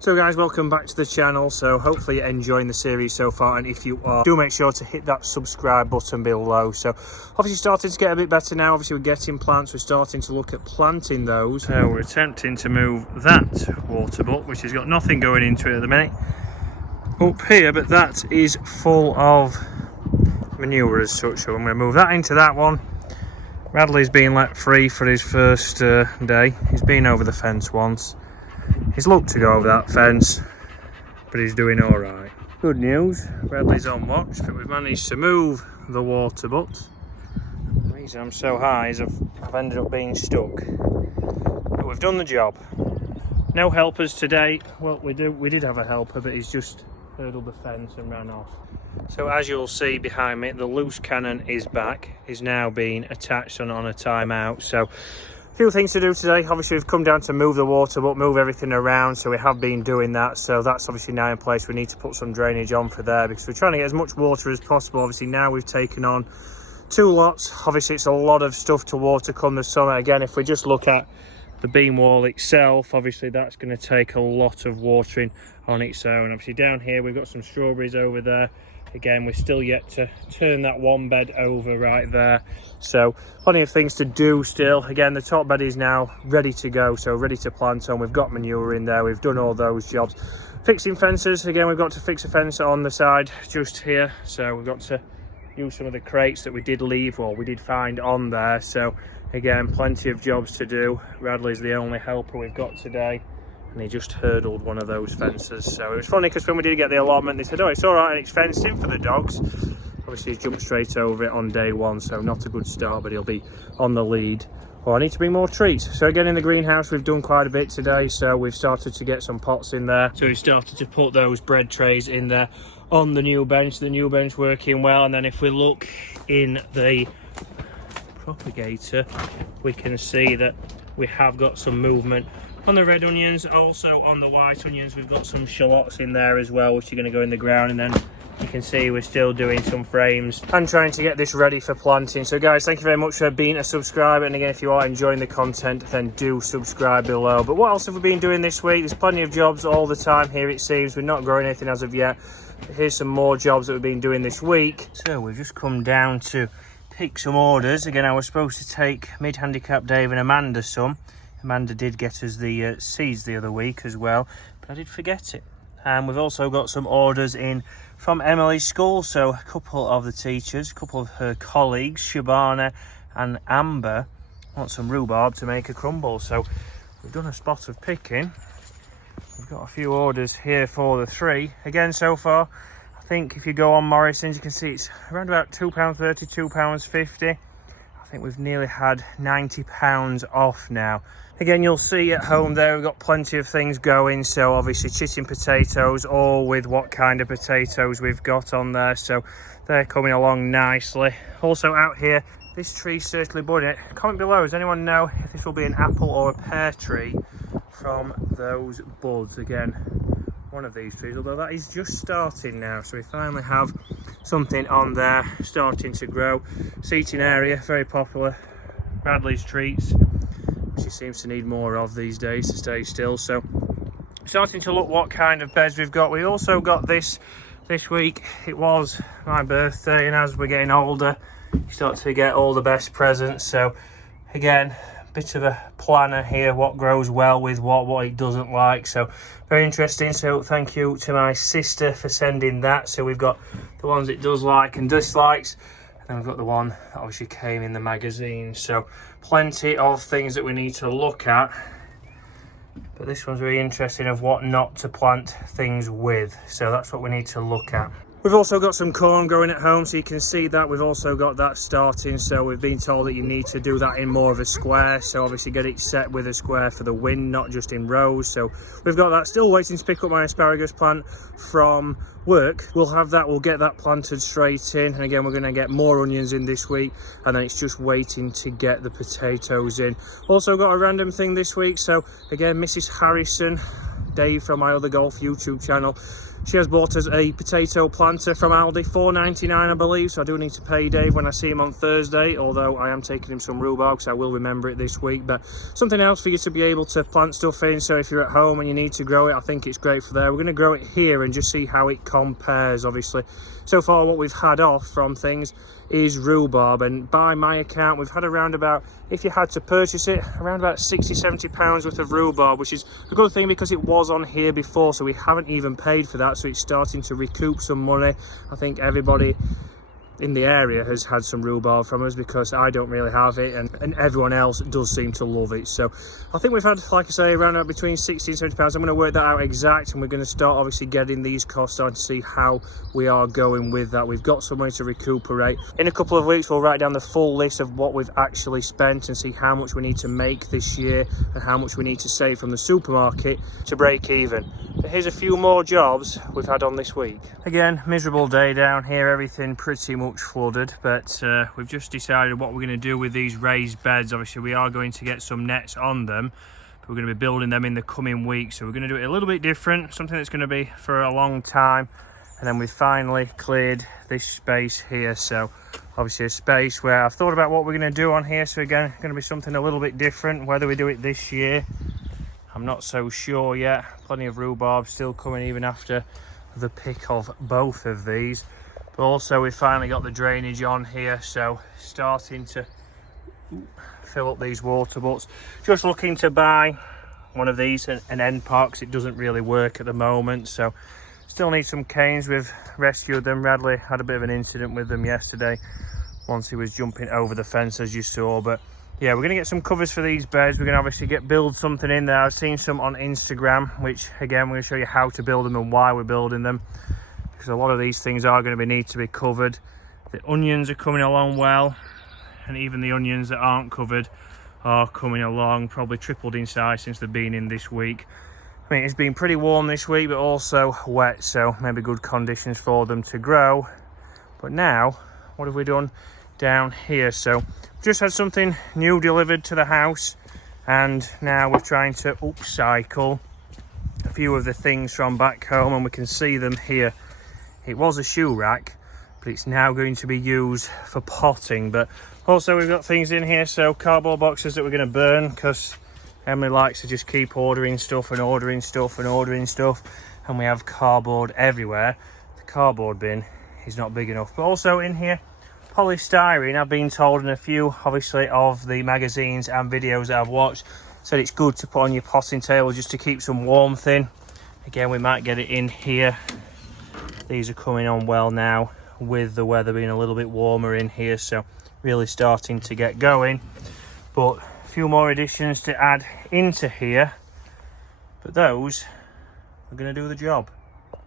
So guys, welcome back to the channel. So hopefully you're enjoying the series so far, and if you are, do make sure to hit that subscribe button below. So obviously starting to get a bit better now. Obviously we're getting plants, we're starting to look at planting those. So we're attempting to move that water butt, which has got nothing going into it at the minute, up here, but that is full of manure as such. So I'm going to move that into that one. Radley's been let free for his first day. He's been over the fence once. He's looked to go over that fence, but he's doing all right. Good news, Radley's on watch, but we've managed to move the water butt. The reason I'm so high is I've ended up being stuck, but we've done the job. No helpers today. Well, we did have a helper, but he's just hurdled the fence and ran off. So as you'll see behind me, the loose cannon is back. Is now being attached on a timeout. So a few things to do today. Obviously we've come down to move the water but move everything around, so we have been doing that. So that's obviously now in place. We need to put some drainage on for there because we're trying to get as much water as possible. Obviously now we've taken on 2 lots. Obviously it's a lot of stuff to water come the summer. Again, if we just look at the beam wall itself, obviously that's going to take a lot of watering on its own. Obviously down here we've got some strawberries over there. Again, we're still yet to turn that one bed over right there. So plenty of things to do still. Again, the top bed is now ready to go, so ready to plant on. We've got manure in there. We've done all those jobs. Fixing fences. Again, we've got to fix a fence on the side just here. So we've got to use some of the crates that we did leave, or we did find on there. So again, plenty of jobs to do. Radley's the only helper we've got today, and he just hurdled one of those fences. So it was funny because when we did get the allotment, they said, oh, it's all right and it's fenced in for the dogs. Obviously he's jumped straight over it on day one, so not a good start, but he'll be on the lead. Well, I need to bring more treats. So again, in the greenhouse we've done quite a bit today. So we've started to get some pots in there, so we've started to put those bread trays in there on the new bench. The new bench working well. And then if we look in the propagator, we can see that we have got some movement on the red onions. Also on the white onions we've got some shallots in there as well, which are going to go in the ground. And then you can see we're still doing some frames and trying to get this ready for planting. So guys, thank you very much for being a subscriber, and again, if you are enjoying the content, then do subscribe below. But what else have we been doing this week? There's plenty of jobs all the time here, it seems. We're not growing anything as of yet. Here's some more jobs that we've been doing this week. So we've just come down to pick some orders. Again, I was supposed to take mid-handicap Dave and Amanda some. Amanda did get us the seeds the other week as well, but I did forget it. And we've also got some orders in from Emily's school. So a couple of the teachers, a couple of her colleagues, Shabana and Amber, want some rhubarb to make a crumble. So we've done a spot of picking. We've got a few orders here for the 3. Again, so far, I think if you go on Morrison's, you can see it's around about £2.30, £2.50. I think we've nearly had £90 off now. Again, you'll see at home there we've got plenty of things going. So obviously chitting potatoes, all with what kind of potatoes we've got on there. So they're coming along nicely. Also out here, this tree's certainly budding. Comment below, does anyone know if this will be an apple or a pear tree from those buds? Again, one of these trees, although that is just starting now. So we finally have something on there starting to grow. Seating area, very popular. Radley's treats, which he seems to need more of these days to stay still. So starting to look what kind of beds we've got. We also got this week. It was my birthday, and as we're getting older, you start to get all the best presents. So again, bit of a planner here, what grows well with what it doesn't like. So very interesting. So thank you to my sister for sending that. So we've got the ones it does like and dislikes, and then we've got the one that obviously came in the magazine. So plenty of things that we need to look at, but this one's very interesting of what not to plant things with. So that's what we need to look at. We've also got some corn growing at home, so you can see that we've also got that starting. So we've been told that you need to do that in more of a square, so obviously get it set with a square for the wind, not just in rows. So we've got that. Still waiting to pick up my asparagus plant from work. We'll have that, we'll get that planted straight in, and again we're going to get more onions in this week, and then it's just waiting to get the potatoes in. Also got a random thing this week. So again, Mrs. Harrison, Dave from my other golf YouTube channel, She has bought us a potato planter from Aldi, £4.99 I believe, so I do need to pay Dave when I see him on Thursday, although I am taking him some rhubarb because I will remember it this week. But something else for you to be able to plant stuff in, so if you're at home and you need to grow it, I think it's great for there. We're going to grow it here and just see how it compares. Obviously, so far what we've had off from things is rhubarb, and by my account we've had around about, if you had to purchase it, around about 60-70 pounds worth of rhubarb, which is a good thing because it was on here before, so we haven't even paid for that, so it's starting to recoup some money. I think everybody in the area has had some rhubarb from us because I don't really have it, and everyone else does seem to love it. So I think we've had, like I say, around between 60 and 70 pounds. I'm going to work that out exact, and we're going to start obviously getting these costs on to see how we are going with that. We've got some money to recuperate. In a couple of weeks we'll write down the full list of what we've actually spent and see how much we need to make this year and how much we need to save from the supermarket to break even. But here's a few more jobs we've had on this week. Again, miserable day down here, everything pretty much flooded, but we've just decided what we're going to do with these raised beds. Obviously we are going to get some nets on them, but we're going to be building them in the coming weeks, so we're going to do it a little bit different, something that's going to be for a long time. And then we finally cleared this space here, so obviously a space where I've thought about what we're going to do on here. So again, going to be something a little bit different. Whether we do it this year, I'm not so sure yet. Plenty of rhubarb still coming even after the pick of both of these. But also we finally got the drainage on here, so starting to fill up these water butts. Just looking to buy one of these, an end part, because it doesn't really work at the moment. So still need some canes. We've rescued them. Radley had a bit of an incident with them yesterday once he was jumping over the fence, as you saw. But yeah, we're going to get some covers for these beds. We're going to obviously build something in there. I've seen some on Instagram, which again, we're going to show you how to build them and why we're building them, because a lot of these things are going to need to be covered. The onions are coming along well, and even the onions that aren't covered are coming along, probably tripled in size since they've been in this week. I mean, it's been pretty warm this week, but also wet, so maybe good conditions for them to grow. But now, what have we done down here? So just had something new delivered to the house, and now we're trying to upcycle a few of the things from back home, and we can see them here. It was a shoe rack, but it's now going to be used for potting. But also we've got things in here, so cardboard boxes that we're going to burn, because Emily likes to just keep ordering stuff and ordering stuff and ordering stuff, and we have cardboard everywhere. The cardboard bin is not big enough. But also in here, polystyrene. I've been told in a few, obviously, of the magazines and videos that I've watched, said it's good to put on your potting table just to keep some warmth in. Again, we might get it in here. These are coming on well now with the weather being a little bit warmer in here, so really starting to get going. But a few more additions to add into here, but those are going to do the job.